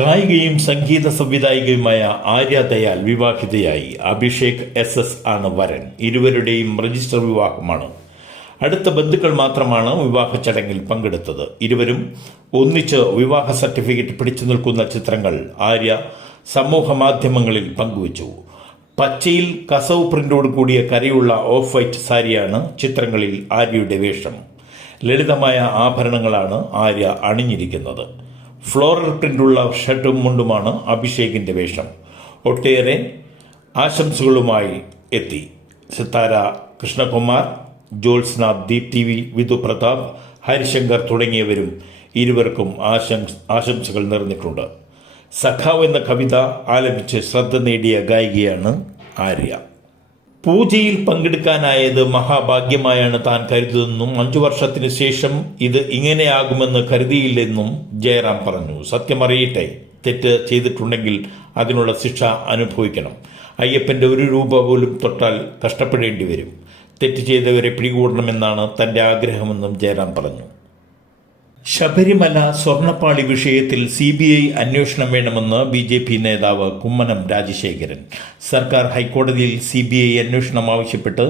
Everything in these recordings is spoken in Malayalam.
ഗായികയും സംഗീത സംവിധായികയുമായ ആര്യ ദയാൽ വിവാഹിതയായി. അഭിഷേക് SS ആണ് വരൻ. ഇരുവരുടെയും രജിസ്റ്റർ വിവാഹമാണ്. അടുത്ത ബന്ധുക്കൾ മാത്രമാണ് വിവാഹ ചടങ്ങിൽ പങ്കെടുത്തത്. ഇരുവരും ഒന്നിച്ച് വിവാഹ സർട്ടിഫിക്കറ്റ് പിടിച്ചു നിൽക്കുന്ന ചിത്രങ്ങൾ ആര്യ സമൂഹ മാധ്യമങ്ങളിൽ പങ്കുവച്ചു. പച്ചയിൽ കസവ് പ്രിന്റോട് കൂടിയ കരയുള്ള ഓഫ് വൈറ്റ് സാരിയാണ് ചിത്രങ്ങളിൽ ആര്യയുടെ വേഷം. ലളിതമായ ആഭരണങ്ങളാണ് ആര്യ അണിഞ്ഞിരിക്കുന്നത്. ഫ്ലോറൽ പ്രിന്റുള്ള ഷർട്ടും മുണ്ടുമാണ് അഭിഷേകിന്റെ വേഷം. ഒട്ടേറെ ആശംസകളുമായി എത്തി സിത്താര കൃഷ്ണകുമാർ, ജ്യോത്സ്ന, ദീപ് TV, വിധു പ്രതാപ്, ഹരിശങ്കർ തുടങ്ങിയവരും ഇരുവർക്കും ആശംസകൾ നേർന്നിട്ടുണ്ട്. സഖാവ് എന്ന കവിത ആലപിച്ച് ശ്രദ്ധ നേടിയ ഗായികയാണ് ആര്യ. പൂജയിൽ പങ്കെടുക്കാനായത് മഹാഭാഗ്യമായാണ് താൻ കരുതുന്നതെന്നും 5 വർഷത്തിന് ശേഷം ഇത് ഇങ്ങനെയാകുമെന്ന് കരുതിയില്ലെന്നും ജയറാം പറഞ്ഞു. സത്യമറിയട്ടെ, തെറ്റ് ചെയ്തിട്ടുണ്ടെങ്കിൽ അതിനുള്ള ശിക്ഷ അനുഭവിക്കണം. അയ്യപ്പന്റെ 1 രൂപ പോലും തൊട്ടാൽ കഷ്ടപ്പെടേണ്ടി വരും. തെറ്റ് ചെയ്തവരെ പിടികൂടണമെന്നാണ് തന്റെ ആഗ്രഹമെന്നും ജയറാം പറഞ്ഞു. ശബരിമല സ്വർണ്ണപ്പാളി വിഷയത്തിൽ CBI അന്വേഷണം വേണമെന്ന് BJP നേതാവ് കുമ്മനം രാജശേഖരൻ. സർക്കാർ ഹൈക്കോടതിയിൽ CBI അന്വേഷണം ആവശ്യപ്പെട്ട്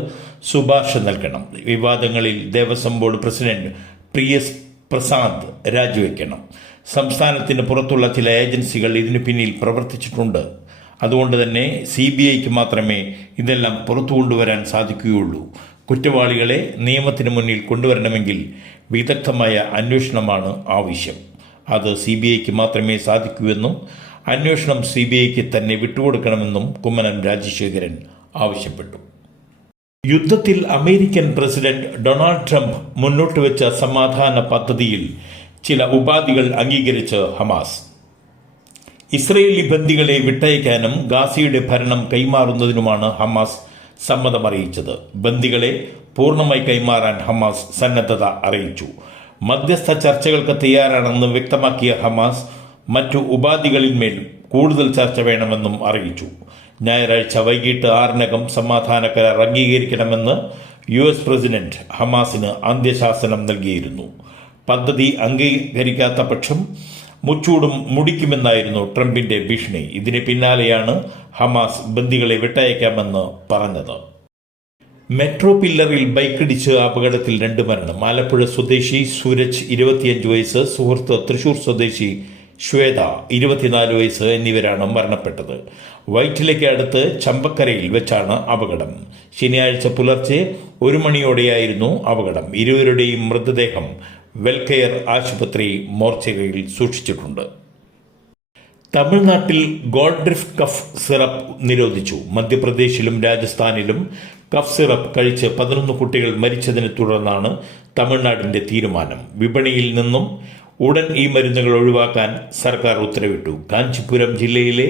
ശുപാർശ നൽകണം. വിവാദങ്ങളിൽ Devaswom board president PS Prasad രാജിവെക്കണം. സംസ്ഥാനത്തിന് പുറത്തുള്ള ചില ഏജൻസികൾ ഇതിനു പിന്നിൽ പ്രവർത്തിച്ചിട്ടുണ്ട്. അതുകൊണ്ട് തന്നെ CBIക്ക് മാത്രമേ ഇതെല്ലാം പുറത്തു കൊണ്ടുവരാൻ സാധിക്കുകയുള്ളൂ. കുറ്റവാളികളെ നിയമത്തിന് മുന്നിൽ കൊണ്ടുവരണമെങ്കിൽ വിദഗ്ധമായ അന്വേഷണമാണ് ആവശ്യം. അത് CBIക്ക് മാത്രമേ സാധിക്കൂവെന്നും അന്വേഷണം CBIക്ക് തന്നെ വിട്ടുകൊടുക്കണമെന്നും കുമ്മനം രാജശേഖരൻ ആവശ്യപ്പെട്ടു. യുദ്ധത്തിൽ അമേരിക്കൻ പ്രസിഡന്റ് ഡൊണാൾഡ് ട്രംപ് മുന്നോട്ട് വെച്ച സമാധാന പദ്ധതിയിൽ ചില ഉപാധികൾ അംഗീകരിച്ച് ഹമാസ്. ഇസ്രയേലി ബന്ദികളെ വിട്ടയക്കാനും ഗാസയുടെ ഭരണം കൈമാറുന്നതിനുമാണ് ഹമാസ് സമ്മതമറിയിച്ചത്. ബന്ദികളെ പൂർണ്ണമായി കൈമാറാൻ ഹമാസ് സന്നദ്ധത അറിയിച്ചു. മധ്യസ്ഥ ചർച്ചകൾക്ക് തയ്യാറാണെന്ന് വ്യക്തമാക്കിയ ഹമാസ് മറ്റു ഉപാധികളിന്മേൽ കൂടുതൽ ചർച്ച വേണമെന്നും അറിയിച്ചു. ഞായറാഴ്ച വൈകിട്ട് 6-നകം സമാധാന കരാർ അംഗീകരിക്കണമെന്ന് US പ്രസിഡന്റ് ഹമാസിന് അന്ത്യശാസനം നൽകിയിരുന്നു. പദ്ധതി അംഗീകരിക്കാത്ത പക്ഷം മുച്ചൂടും മുടിക്കുമെന്നായിരുന്നു ട്രംപിന്റെ ഭീഷണി. ഇതിന് പിന്നാലെയാണ് ഹമാസ് ബന്ദികളെ വിട്ടയക്കാമെന്ന് പറഞ്ഞത്. മെട്രോ പില്ലറിൽ ബൈക്കിടിച്ച് അപകടത്തിൽ 2 മരണം. ആലപ്പുഴ സ്വദേശി സൂരജ് 25 വയസ്സ്, സുഹൃത്ത് തൃശൂർ സ്വദേശി ശ്വേത 24 വയസ്സ് എന്നിവരാണ് മരണപ്പെട്ടത്. വൈറ്റിലയ്ക്ക് അടുത്ത് ചമ്പക്കരയിൽ വെച്ചാണ് അപകടം. ശനിയാഴ്ച പുലർച്ചെ 1 മണിയോടെയായിരുന്നു അപകടം. ഇരുവരുടെയും മൃതദേഹം വെൽകെയർ ആശുപത്രി മോർച്ചറിയിൽ സൂക്ഷിച്ചിട്ടുണ്ട്. തമിഴ്നാട്ടിൽ ഗോൾഡ് ഡ്രിഫ്റ്റ് കഫ് സിറപ്പ് നിരോധിച്ചു. മധ്യപ്രദേശിലും രാജസ്ഥാനിലും കഫ് സിറപ്പ് കഴിച്ച് 11 കുട്ടികൾ മരിച്ചതിനെ തുടർന്നാണ് തമിഴ്നാടിന്റെ തീരുമാനം. വിപണിയിൽ നിന്നും ഉടൻ ഈ മരുന്നുകൾ ഒഴിവാക്കാൻ സർക്കാർ ഉത്തരവിട്ടു. കാഞ്ചീപുരം ജില്ലയിലെ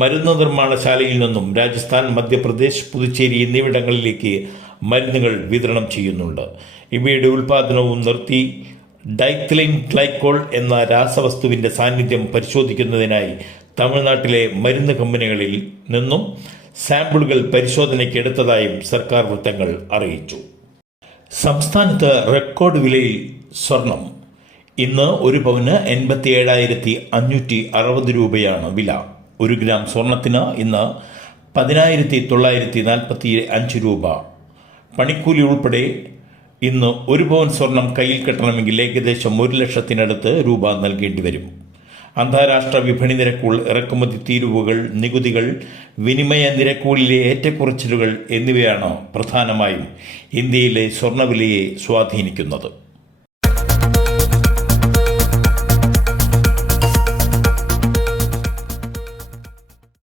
മരുന്ന് നിർമ്മാണശാലയിൽ നിന്നും രാജസ്ഥാൻ, മധ്യപ്രദേശ്, പുതുച്ചേരി എന്നിവിടങ്ങളിലേക്ക് മരുന്നുകൾ വിതരണം ചെയ്യുന്നുണ്ട്. ഇവയുടെ ഉൽപാദനവും നിർത്തി ഡൈത്തിലിൻ ഗ്ലൈക്കോൾ എന്ന രാസവസ്തുവിന്റെ സാന്നിധ്യം പരിശോധിക്കുന്നതിനായി തമിഴ്നാട്ടിലെ മരുന്ന് കമ്പനികളിൽ നിന്നും സാമ്പിളുകൾ പരിശോധനയ്ക്ക് എടുത്തതായും സർക്കാർ വൃത്തങ്ങൾ അറിയിച്ചു. സംസ്ഥാനത്ത് റെക്കോർഡ് വിലയിൽ സ്വർണം. ഇന്ന് 1 പവന് 87,560 രൂപയാണ് വില. 1 ഗ്രാം സ്വർണത്തിന് ഇന്ന് 10,945 രൂപ. പണിക്കൂലി ഉൾപ്പെടെ ഇന്ന് 1 പവൻ സ്വർണം കയ്യിൽ കെട്ടണമെങ്കിൽ ഏകദേശം 1 ലക്ഷത്തിനടുത്ത് രൂപ നൽകേണ്ടി വരും. അന്താരാഷ്ട്ര വിപണി നിരക്കുകൾ, ഇറക്കുമതി തീരുവകൾ, നികുതികൾ, വിനിമയ നിരക്കുകളിലെ ഏറ്റക്കുറച്ചിലുകൾ എന്നിവയാണ് പ്രധാനമായും ഇന്ത്യയിലെ സ്വർണ്ണവിലയെ സ്വാധീനിക്കുന്നത്.